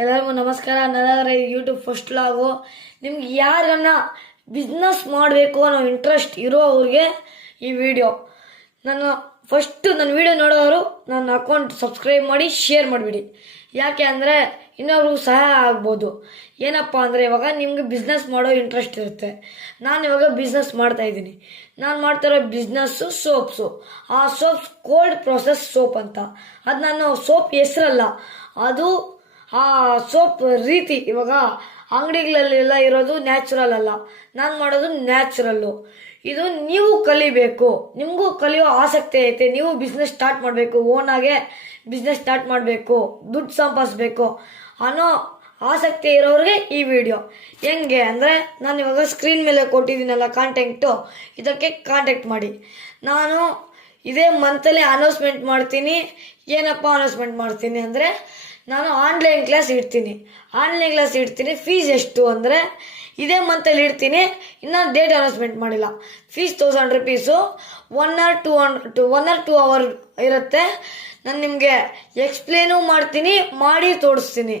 ಎಲ್ಲರಿಗೂ ನಮಸ್ಕಾರ. ನನ್ನ ಯೂಟ್ಯೂಬ್ ಫಸ್ಟ್ ಲಾಗು. ನಿಮ್ಗೆ ಯಾರನ್ನ ಬಿಸ್ನೆಸ್ ಮಾಡಬೇಕು ಅನ್ನೋ ಇಂಟ್ರೆಸ್ಟ್ ಇರೋವ್ರಿಗೆ ಈ ವಿಡಿಯೋ. ನನ್ನ ವಿಡಿಯೋ ನೋಡೋರು ನನ್ನ ಅಕೌಂಟ್ ಸಬ್ಸ್ಕ್ರೈಬ್ ಮಾಡಿ ಶೇರ್ ಮಾಡಿಬಿಡಿ. ಯಾಕೆ ಅಂದರೆ ಇನ್ನೊಬ್ರಿಗೂ ಸಹಾಯ ಆಗ್ಬೋದು. ಏನಪ್ಪ ಅಂದರೆ ಇವಾಗ ನಿಮಗೆ ಬಿಸ್ನೆಸ್ ಮಾಡೋ ಇಂಟ್ರೆಸ್ಟ್ ಇರುತ್ತೆ. ನಾನು ಇವಾಗ ಬಿಸ್ನೆಸ್ ಮಾಡ್ತಾಯಿದ್ದೀನಿ. ನಾನು ಮಾಡ್ತಿರೋ ಬಿಸ್ನೆಸ್ಸು ಸೋಪ್ಸು. ಆ ಸೋಪ್ಸ್ ಕೋಲ್ಡ್ ಪ್ರೊಸೆಸ್ ಸೋಪ್ ಅಂತ. ಅದು ನಾನು ಸೋಪ್ ಹೆಸರಲ್ಲ, ಅದು ಆ ಸೋಪ್ ರೀತಿ. ಇವಾಗ ಅಂಗಡಿಗಳಲ್ಲೆಲ್ಲ ಇರೋದು ನ್ಯಾಚುರಲ್ ಅಲ್ಲ, ನಾನು ಮಾಡೋದು ನ್ಯಾಚುರಲ್ಲು. ಇದು ನೀವು ಕಲಿಬೇಕು, ನಿಮಗೂ ಕಲಿಯೋ ಆಸಕ್ತಿ ಐತೆ, ನೀವು ಬಿಸ್ನೆಸ್ ಸ್ಟಾರ್ಟ್ ಮಾಡಬೇಕು, ಓನಾಗೆ ಬಿಸ್ನೆಸ್ ಸ್ಟಾರ್ಟ್ ಮಾಡಬೇಕು, ದುಡ್ಡು ಸಂಪಾದಿಸ್ಬೇಕು ಅನ್ನೋ ಆಸಕ್ತಿ ಇರೋರಿಗೆ ಈ ವಿಡಿಯೋ. ಹೆಂಗೆ ಅಂದರೆ ನಾನು ಇವಾಗ ಸ್ಕ್ರೀನ್ ಮೇಲೆ ಕೊಟ್ಟಿದ್ದೀನಲ್ಲ ಕಾಂಟ್ಯಾಕ್ಟು, ಇದಕ್ಕೆ ಕಾಂಟ್ಯಾಕ್ಟ್ ಮಾಡಿ. ನಾನು ಇದೇ ಮಂತಲ್ಲಿ ಅನೌನ್ಸ್ಮೆಂಟ್ ಮಾಡ್ತೀನಿ. ಏನಪ್ಪ ಅನೌನ್ಸ್ಮೆಂಟ್ ಮಾಡ್ತೀನಿ ಅಂದರೆ ನಾನು ಆನ್ಲೈನ್ ಕ್ಲಾಸ್ ಇಡ್ತೀನಿ. ಫೀಸ್ ಎಷ್ಟು ಅಂದರೆ ಇದೇ ಮಂತಲ್ಲಿ ಇಡ್ತೀನಿ. ಇನ್ನೂ ಡೇಟ್ ಅನೌನ್ಸ್ಮೆಂಟ್ ಮಾಡಿಲ್ಲ. Fees 1000 rupees. 1 or 2 hour ಇರುತ್ತೆ. ನಾನು ನಿಮಗೆ ಎಕ್ಸ್ಪ್ಲೇನು ಮಾಡ್ತೀನಿ, ಮಾಡಿ ತೋರಿಸ್ತೀನಿ.